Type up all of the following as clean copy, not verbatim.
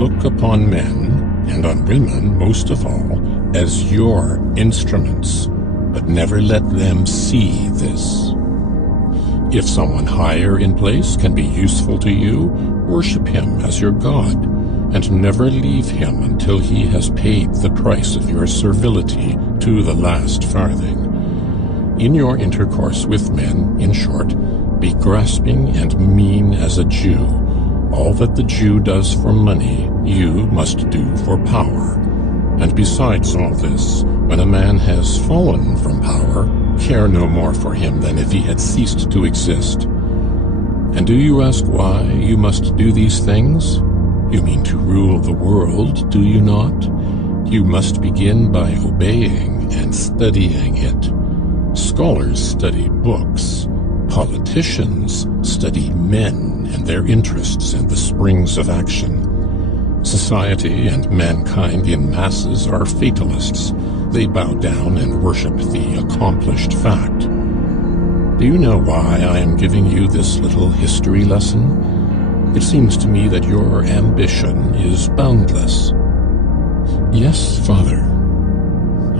look upon men, and on women most of all, as your instruments, but never let them see this. If someone higher in place can be useful to you, worship him as your God, and never leave him until he has paid the price of your servility to the last farthing. In your intercourse with men, in short, be grasping and mean as a Jew. All that the Jew does for money, you must do for power. And besides all this, when a man has fallen from power, care no more for him than if he had ceased to exist. And do you ask why you must do these things? You mean to rule the world, do you not? You must begin by obeying and studying it. Scholars study books. Politicians study men and their interests and the springs of action. Society and mankind in masses are fatalists. They bow down and worship the accomplished fact. Do you know why I am giving you this little history lesson? It seems to me that your ambition is boundless. Yes, Father.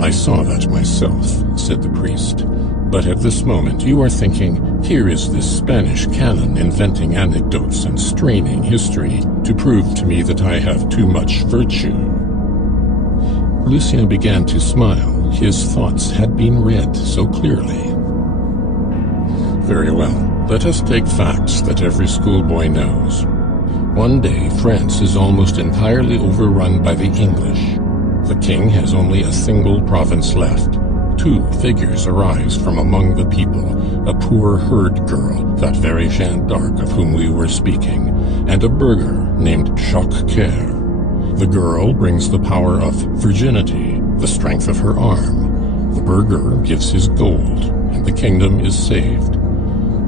I saw that myself, said the priest. But at this moment you are thinking, here is this Spanish canon inventing anecdotes and straining history to prove to me that I have too much virtue. Lucien began to smile. His thoughts had been read so clearly. Very well, let us take facts that every schoolboy knows. One day, France is almost entirely overrun by the English. The king has only a single province left. Two figures arise from among the people, a poor herd girl, that very Jeanne d'Arc of whom we were speaking, and a burgher named Jacques Coeur. The girl brings the power of virginity, the strength of her arm. The burgher gives his gold, and the kingdom is saved.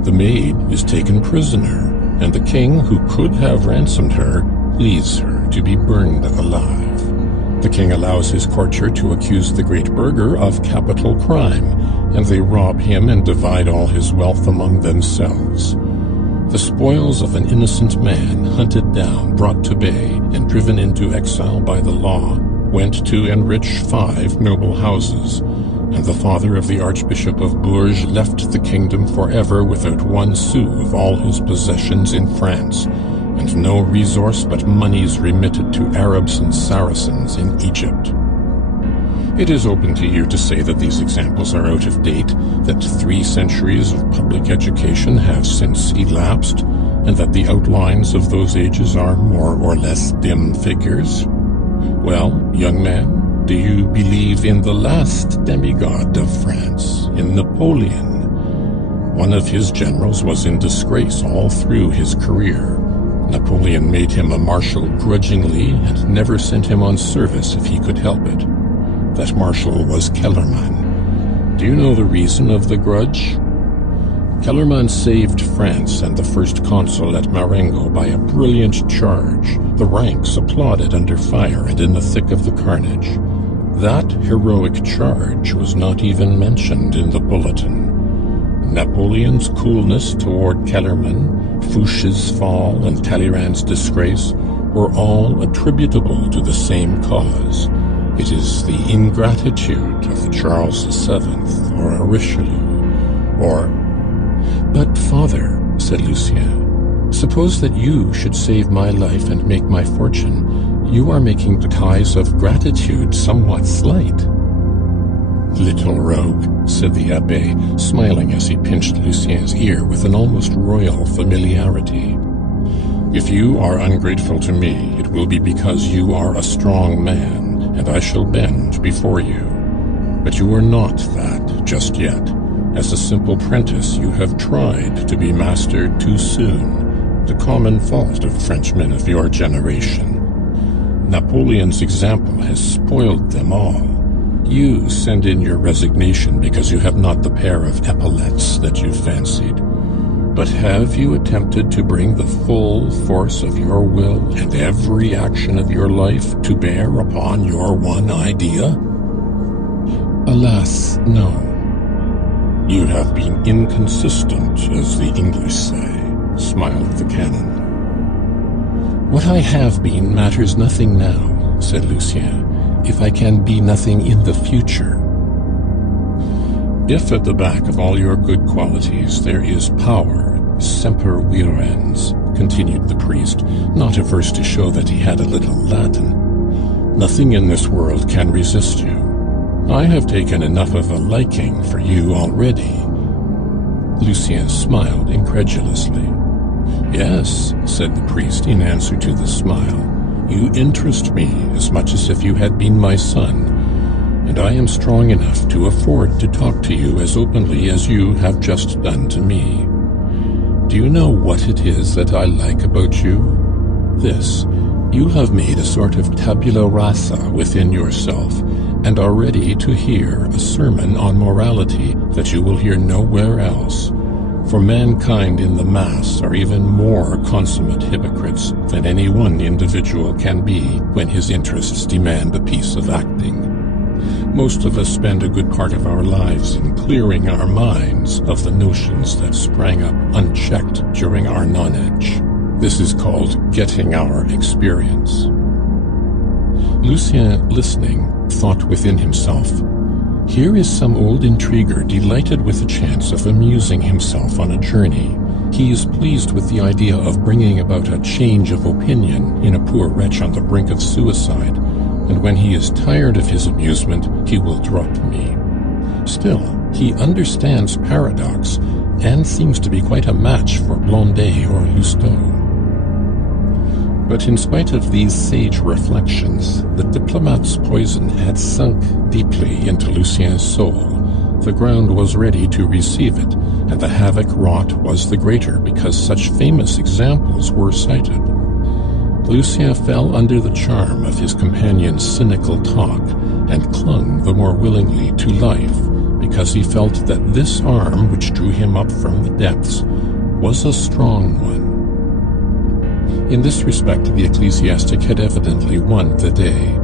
The maid is taken prisoner, and the king, who could have ransomed her, leaves her to be burned alive. The king allows his courtier to accuse the great burgher of capital crime, and they rob him and divide all his wealth among themselves. The spoils of an innocent man, hunted down, brought to bay, and driven into exile by the law, went to enrich 5 noble houses, and the father of the Archbishop of Bourges left the kingdom forever without 1 sou of all his possessions in France, and no resource but monies remitted to Arabs and Saracens in Egypt. It is open to you to say that these examples are out of date, that 3 centuries of public education have since elapsed, and that the outlines of those ages are more or less dim figures. Well, young man, do you believe in the last demigod of France, in Napoleon? One of his generals was in disgrace all through his career. Napoleon made him a marshal grudgingly and never sent him on service if he could help it. That marshal was Kellerman. Do you know the reason of the grudge? Kellerman saved France and the first consul at Marengo by a brilliant charge. The ranks applauded under fire and in the thick of the carnage. That heroic charge was not even mentioned in the bulletin. Napoleon's coolness toward Kellerman, Fouche's fall, and Talleyrand's disgrace were all attributable to the same cause. It is the ingratitude of Charles VII, or a Richelieu, or... But, Father, said Lucien, suppose that you should save my life and make my fortune. You are making the ties of gratitude somewhat slight. Little rogue, said the Abbé, smiling as he pinched Lucien's ear with an almost royal familiarity. If you are ungrateful to me, it will be because you are a strong man, and I shall bend before you. But you are not that just yet. As a simple prentice, you have tried to be mastered too soon, the common fault of Frenchmen of your generation. Napoleon's example has spoiled them all. You send in your resignation because you have not the pair of epaulets that you fancied. But have you attempted to bring the full force of your will and every action of your life to bear upon your one idea? Alas, no. You have been inconsistent, as the English say, smiled the canon. "What I have been matters nothing now," said Lucien, "if I can be nothing in the future." "If at the back of all your good qualities there is power, semper virens," continued the priest, not averse to show that he had a little Latin, "nothing in this world can resist you. I have taken enough of a liking for you already." Lucien smiled incredulously. "Yes," said the priest in answer to the smile, "you interest me as much as if you had been my son, and I am strong enough to afford to talk to you as openly as you have just done to me. Do you know what it is that I like about you? This: you have made a sort of tabula rasa within yourself, and are ready to hear a sermon on morality that you will hear nowhere else. For mankind in the mass are even more consummate hypocrites than any one individual can be when his interests demand a piece of acting. Most of us spend a good part of our lives in clearing our minds of the notions that sprang up unchecked during our nonage. This is called getting our experience." Lucien, listening, thought within himself, "Here is some old intriguer delighted with the chance of amusing himself on a journey. He is pleased with the idea of bringing about a change of opinion in a poor wretch on the brink of suicide, and when he is tired of his amusement, he will drop me. Still, he understands paradox, and seems to be quite a match for Blondet or Lousteau." But in spite of these sage reflections, the diplomat's poison had sunk deeply into Lucien's soul. The ground was ready to receive it, and the havoc wrought was the greater because such famous examples were cited. Lucien fell under the charm of his companion's cynical talk, and clung the more willingly to life, because he felt that this arm which drew him up from the depths was a strong one. In this respect, the ecclesiastic had evidently won the day,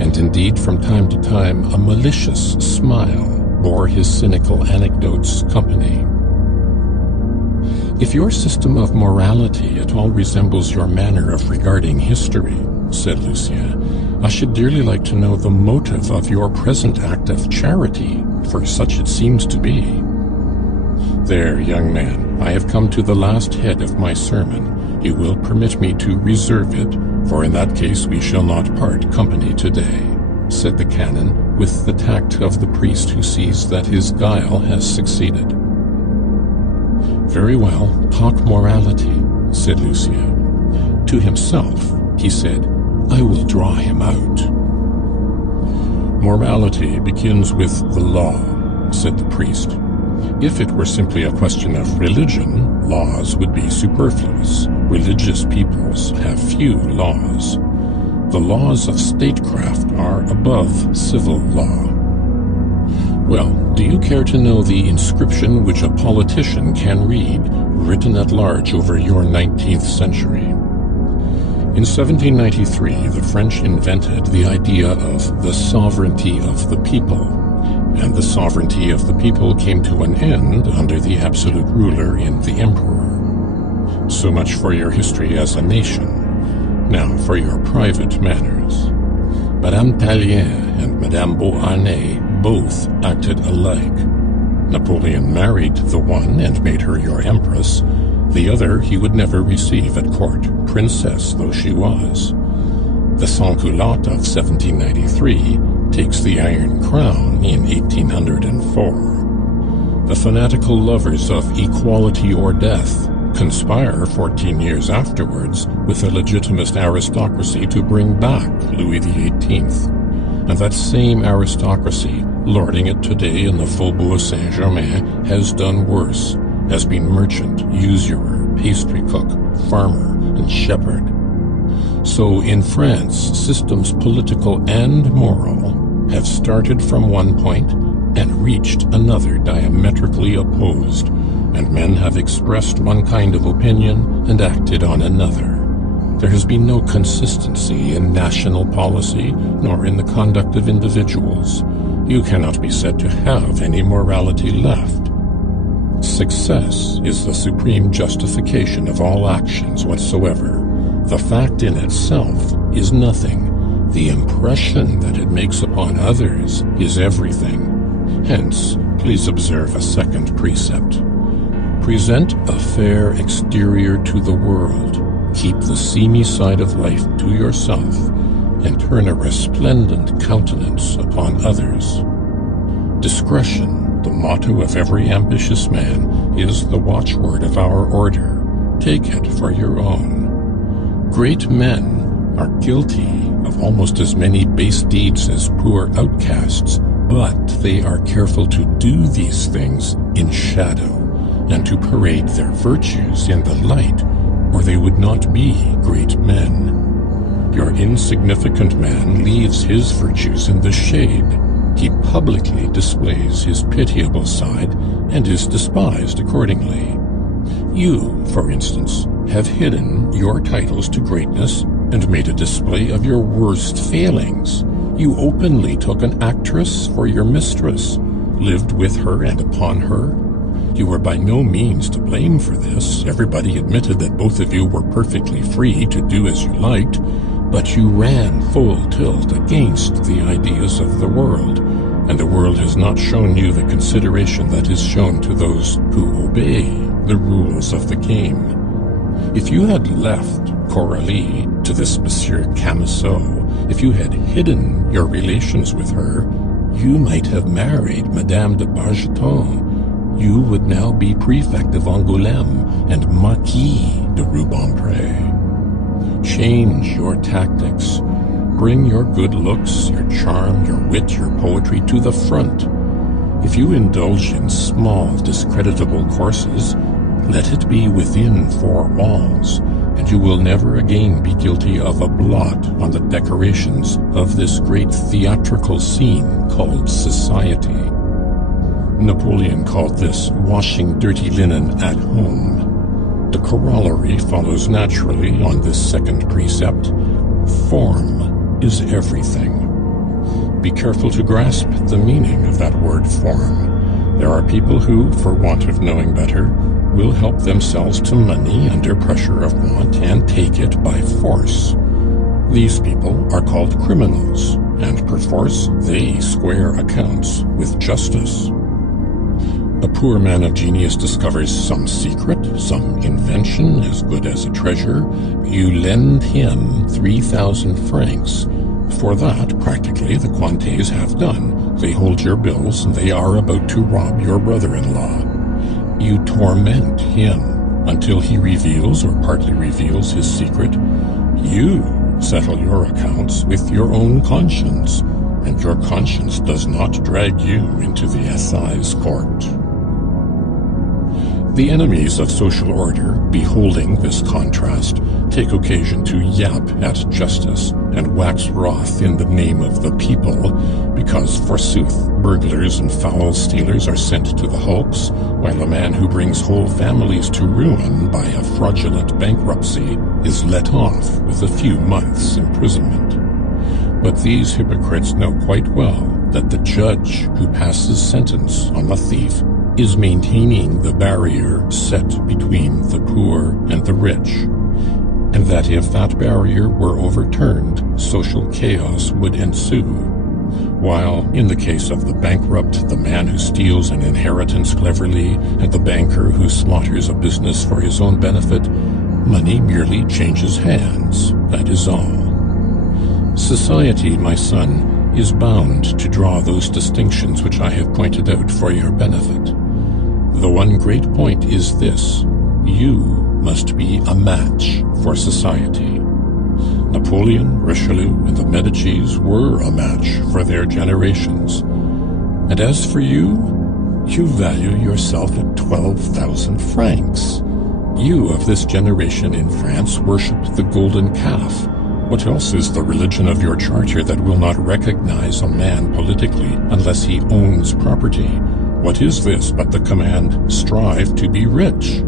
and indeed from time to time a malicious smile bore his cynical anecdotes company. "If your system of morality at all resembles your manner of regarding history," said Lucien, "I should dearly like to know the motive of your present act of charity, for such it seems to be." "There, young man, I have come to the last head of my sermon. You will permit me to reserve it, for in that case we shall not part company today," said the canon, with the tact of the priest who sees that his guile has succeeded. "Very well, talk morality," said Lucien. To himself, he said, "I will draw him out." "Morality begins with the law," said the priest. "If it were simply a question of religion, laws would be superfluous. Religious peoples have few laws. The laws of statecraft are above civil law. Well, do you care to know the inscription which a politician can read, written at large over your 19th century? In 1793, the French invented the idea of the sovereignty of the people, and the sovereignty of the people came to an end under the absolute ruler in the emperor. So much for your history as a nation. Now for your private manners. Madame Tallien and Madame Beauharnais both acted alike. Napoleon married the one and made her your empress. The other he would never receive at court, princess though she was. The sans-culotte of 1793 takes the Iron Crown in 1804. The fanatical lovers of equality or death conspire 14 years afterwards with a legitimist aristocracy to bring back Louis XVIII. And that same aristocracy, lording it today in the Faubourg Saint-Germain, has done worse, has been merchant, usurer, pastry cook, farmer, and shepherd. So in France, systems political and moral have started from one point and reached another diametrically opposed, and men have expressed one kind of opinion and acted on another. There has been no consistency in national policy, nor in the conduct of individuals. You cannot be said to have any morality left. Success is the supreme justification of all actions whatsoever. The fact in itself is nothing. The impression that it makes upon others is everything. Hence, please observe a second precept. Present a fair exterior to the world. Keep the seamy side of life to yourself, and turn a resplendent countenance upon others. Discretion, the motto of every ambitious man, is the watchword of our order. Take it for your own. Great men are guilty of almost as many base deeds as poor outcasts, but they are careful to do these things in shadow, and to parade their virtues in the light, or they would not be great men. Your insignificant man leaves his virtues in the shade. He publicly displays his pitiable side and is despised accordingly. You, for instance, have hidden your titles to greatness and made a display of your worst failings. You openly took an actress for your mistress, lived with her and upon her. You were by no means to blame for this. Everybody admitted that both of you were perfectly free to do as you liked, but you ran full tilt against the ideas of the world, and the world has not shown you the consideration that is shown to those who obey the rules of the game. If you had left Coralie to this Monsieur Camusot, if you had hidden your relations with her, you might have married Madame de Bargeton. You would now be prefect of Angoulême and Marquis de Rubempré. Change your tactics. Bring your good looks, your charm, your wit, your poetry to the front. If you indulge in small, discreditable courses, let it be within four walls, and you will never again be guilty of a blot on the decorations of this great theatrical scene called society. Napoleon called this washing dirty linen at home. The corollary follows naturally on this second precept. Form is everything. Be careful to grasp the meaning of that word form. There are people who, for want of knowing better, will help themselves to money under pressure of want and take it by force. These people are called criminals, and perforce they square accounts with justice. A poor man of genius discovers some secret, some invention as good as a treasure. You lend him 3,000 francs. For that, practically, the Cointets have done. They hold your bills, and they are about to rob your brother-in-law. You torment him until he reveals or partly reveals his secret. You settle your accounts with your own conscience, and your conscience does not drag you into the assize court. The enemies of social order, beholding this contrast, take occasion to yap at justice and wax wroth in the name of the people, because, forsooth, burglars and foul stealers are sent to the hulks, while a man who brings whole families to ruin by a fraudulent bankruptcy is let off with a few months' imprisonment. But these hypocrites know quite well that the judge who passes sentence on the thief is maintaining the barrier set between the poor and the rich, and that if that barrier were overturned, social chaos would ensue. While, in the case of the bankrupt, the man who steals an inheritance cleverly, and the banker who slaughters a business for his own benefit, money merely changes hands, that is all. Society, my son, is bound to draw those distinctions which I have pointed out for your benefit. The one great point is this: you must be a match for society. Napoleon, Richelieu, and the Medicis were a match for their generations. And as for you, you value yourself at 12,000 francs. You of this generation in France worship the golden calf. What else is the religion of your charter that will not recognize a man politically unless he owns property? What is this but the command, strive to be rich?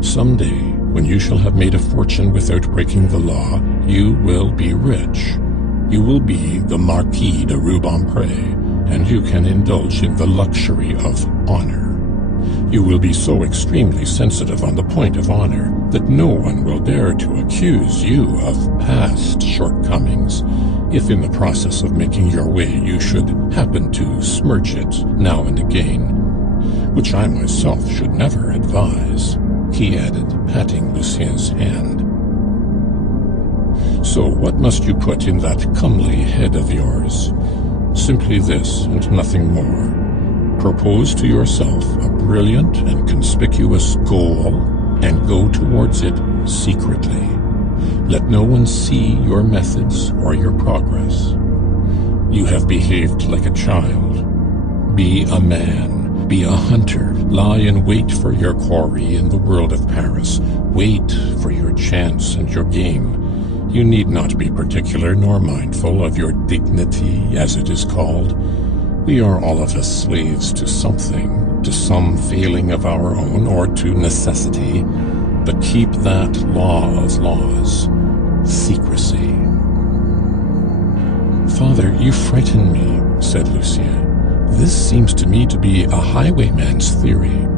Someday, when you shall have made a fortune without breaking the law, you will be rich. You will be the Marquis de Rubempré, and you can indulge in the luxury of honor. You will be so extremely sensitive on the point of honor that no one will dare to accuse you of past shortcomings if in the process of making your way you should happen to smirch it now and again, which I myself should never advise," he added, patting Lucien's hand. "So what must you put in that comely head of yours? Simply this and nothing more. Propose to yourself a brilliant and conspicuous goal and go towards it secretly. Let no one see your methods or your progress. You have behaved like a child. Be a man. Be a hunter. Lie in wait for your quarry in the world of Paris. Wait for your chance and your game. You need not be particular nor mindful of your dignity, as it is called. We are all of us slaves to something, to some failing of our own, or to necessity. But keep that law of laws, secrecy." "Father, you frighten me," said Lucien. "This seems to me to be a highwayman's theory."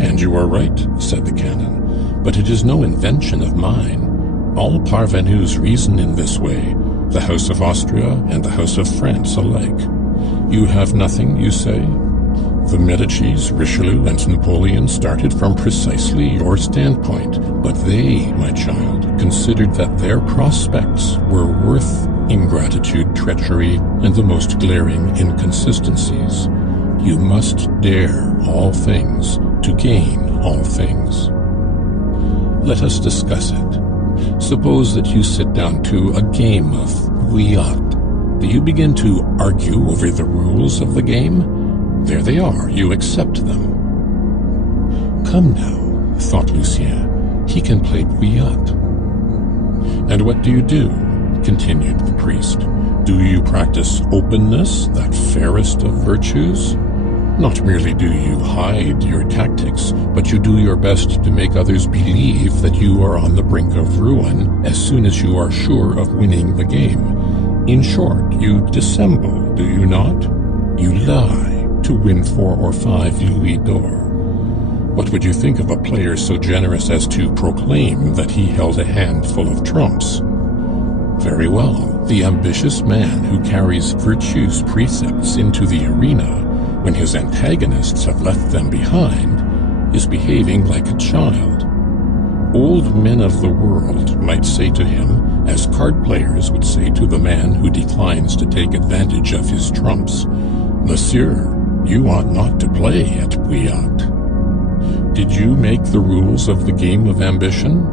"And you are right," said the canon, "but it is no invention of mine. All parvenus reason in this way, the House of Austria and the House of France alike. You have nothing, you say? The Medicis, Richelieu, and Napoleon started from precisely your standpoint, but they, my child, considered that their prospects were worth ingratitude, treachery, and the most glaring inconsistencies. You must dare all things to gain all things. Let us discuss it. Suppose that you sit down to a game of bouillotte. Do you begin to argue over the rules of the game? There they are, you accept them. Come now, thought Lucien, he can play bouillotte. And what do? Continued the priest. Do you practice openness, that fairest of virtues? Not merely do you hide your tactics, but you do your best to make others believe that you are on the brink of ruin as soon as you are sure of winning the game. In short, you dissemble, do you not? You lie to win 4 or 5 louis d'or. What would you think of a player so generous as to proclaim that he held a hand full of trumps? Very well, the ambitious man who carries virtue's precepts into the arena when his antagonists have left them behind is behaving like a child. Old men of the world might say to him, as card players would say to the man who declines to take advantage of his trumps, Monsieur, you ought not to play at bouillotte. Did you make the rules of the game of ambition?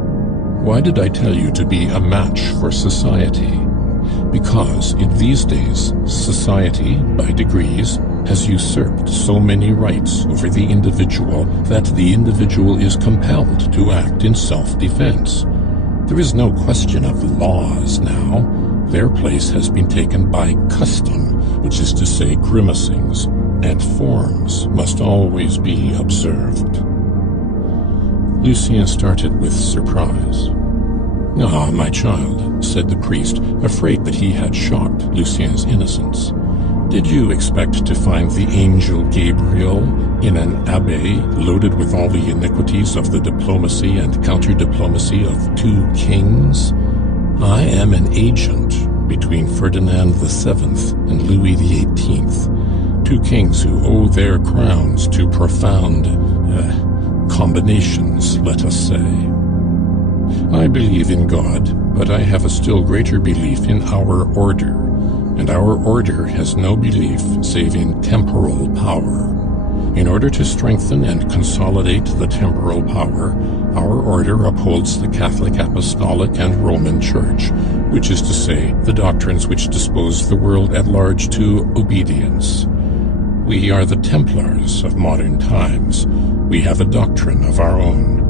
Why did I tell you to be a match for society? Because in these days, society, by degrees, has usurped so many rights over the individual that the individual is compelled to act in self-defense. There is no question of laws now. Their place has been taken by custom, which is to say grimacings, and forms must always be observed. Lucien started with surprise. "Ah, my child," said the priest, afraid that he had shocked Lucien's innocence. "Did you expect to find the angel Gabriel in an abbé loaded with all the iniquities of the diplomacy and counter-diplomacy of 2 kings? I am an agent between Ferdinand VII and Louis XVIII, 2 kings who owe their crowns to profound combinations, let us say. I believe in God, but I have a still greater belief in our order, and our order has no belief save in temporal power. In order to strengthen and consolidate the temporal power, our order upholds the Catholic, Apostolic, and Roman Church, which is to say, the doctrines which dispose the world at large to obedience. We are the Templars of modern times. We have a doctrine of our own.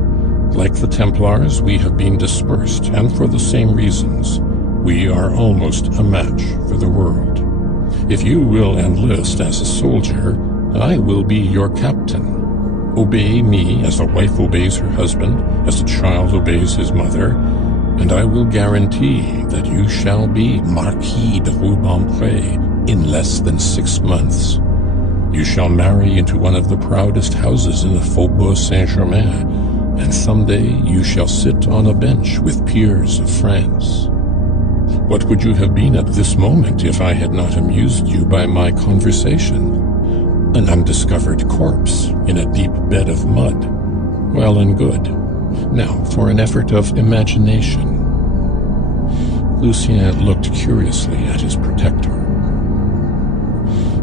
Like the Templars, we have been dispersed, and for the same reasons. We are almost a match for the world. If you will enlist as a soldier, I will be your captain. Obey me as a wife obeys her husband, as a child obeys his mother, and I will guarantee that you shall be Marquis de Rubempré in less than 6 months. You shall marry into one of the proudest houses in the Faubourg Saint-Germain, and someday you shall sit on a bench with peers of France. What would you have been at this moment if I had not amused you by my conversation? An undiscovered corpse in a deep bed of mud. Well and good. Now for an effort of imagination. Lucien looked curiously at his protector.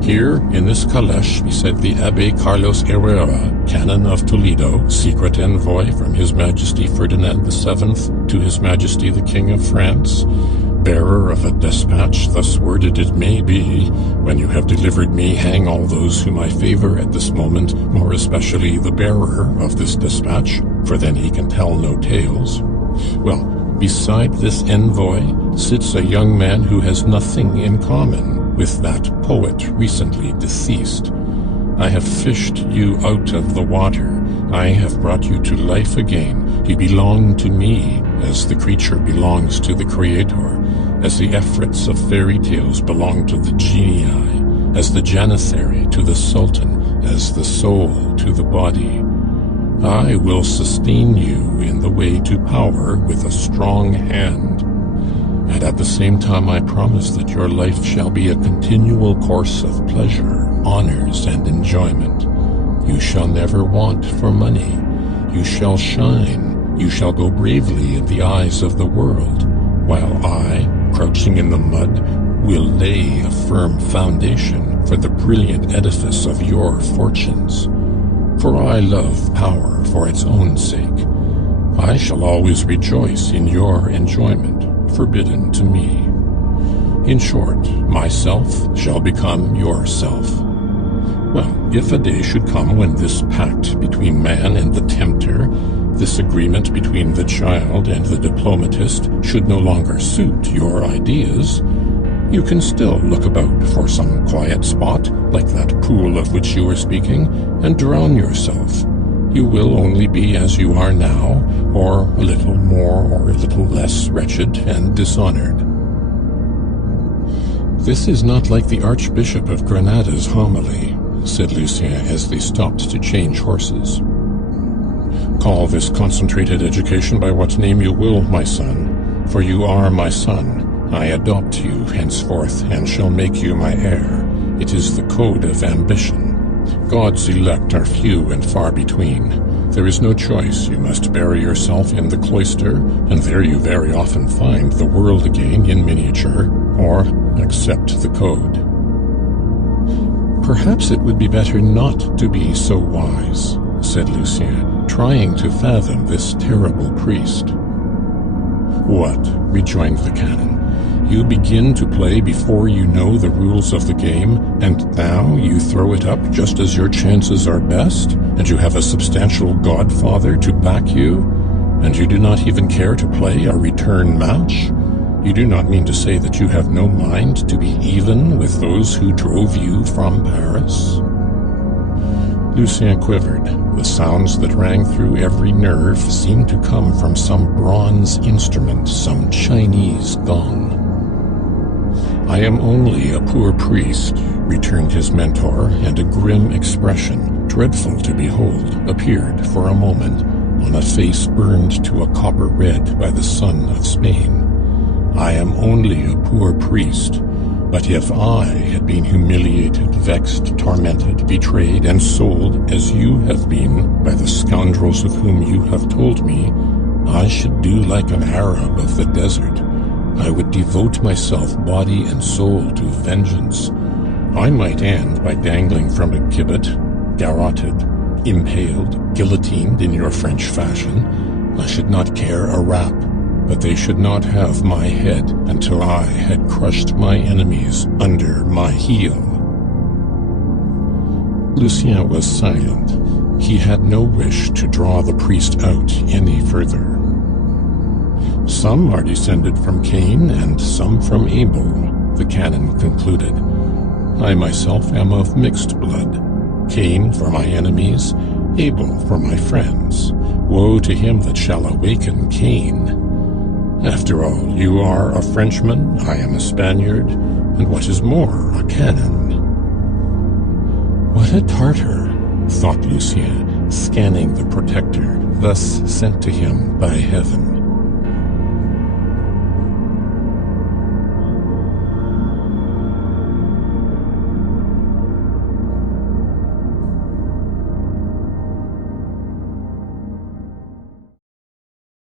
Here, in this caleche, said the Abbé Carlos Herrera, Canon of Toledo, secret envoy from His Majesty Ferdinand VII to His Majesty the King of France, bearer of a despatch thus worded it may be, when you have delivered me, hang all those whom I favor at this moment, more especially the bearer of this despatch, for then he can tell no tales. Well, beside this envoy sits a young man who has nothing in common with that poet recently deceased. I have fished you out of the water. I have brought you to life again. You belong to me, as the creature belongs to the Creator, as the efforts of fairy tales belong to the genii, as the janissary to the sultan, as the soul to the body. I will sustain you in the way to power with a strong hand. And at the same time I promise that your life shall be a continual course of pleasure, honors, and enjoyment. You shall never want for money. You shall shine. You shall go bravely in the eyes of the world, while I, crouching in the mud, will lay a firm foundation for the brilliant edifice of your fortunes. For I love power for its own sake. I shall always rejoice in your enjoyment, forbidden to me. In short, myself shall become yourself. Well, if a day should come when this pact between man and the tempter, this agreement between the child and the diplomatist, should no longer suit your ideas, you can still look about for some quiet spot, like that pool of which you were speaking, and drown yourself. You will only be as you are now, or a little more or a little less wretched and dishonored. This is not like the Archbishop of Granada's homily, said Lucien as they stopped to change horses. Call this concentrated education by what name you will, my son, for you are my son. I adopt you henceforth and shall make you my heir. It is the code of ambition. God's elect are few and far between. There is no choice. You must bury yourself in the cloister, and there you very often find the world again in miniature, or accept the code. Perhaps it would be better not to be so wise, said Lucien, trying to fathom this terrible priest. What? Rejoined the canon. You begin to play before you know the rules of the game, and now you throw it up just as your chances are best, and you have a substantial godfather to back you, and you do not even care to play a return match? You do not mean to say that you have no mind to be even with those who drove you from Paris? Lucien quivered. The sounds that rang through every nerve seemed to come from some bronze instrument, some Chinese gong. I am only a poor priest, returned his mentor, and a grim expression, dreadful to behold, appeared for a moment on a face burned to a copper red by the sun of Spain. I am only a poor priest, but if I had been humiliated, vexed, tormented, betrayed, and sold, as you have been, by the scoundrels of whom you have told me, I should do like an Arab of the desert. I would devote myself body and soul to vengeance. I might end by dangling from a gibbet, garroted, impaled, guillotined in your French fashion. I should not care a rap, but they should not have my head until I had crushed my enemies under my heel. Lucien was silent. He had no wish to draw the priest out any further. Some are descended from Cain and some from Abel, the canon concluded. I myself am of mixed blood. Cain for my enemies, Abel for my friends. Woe to him that shall awaken Cain. After all, you are a Frenchman, I am a Spaniard, and what is more, a canon. What What a Tartar, thought Lucien, scanning the protector thus sent to him by heaven.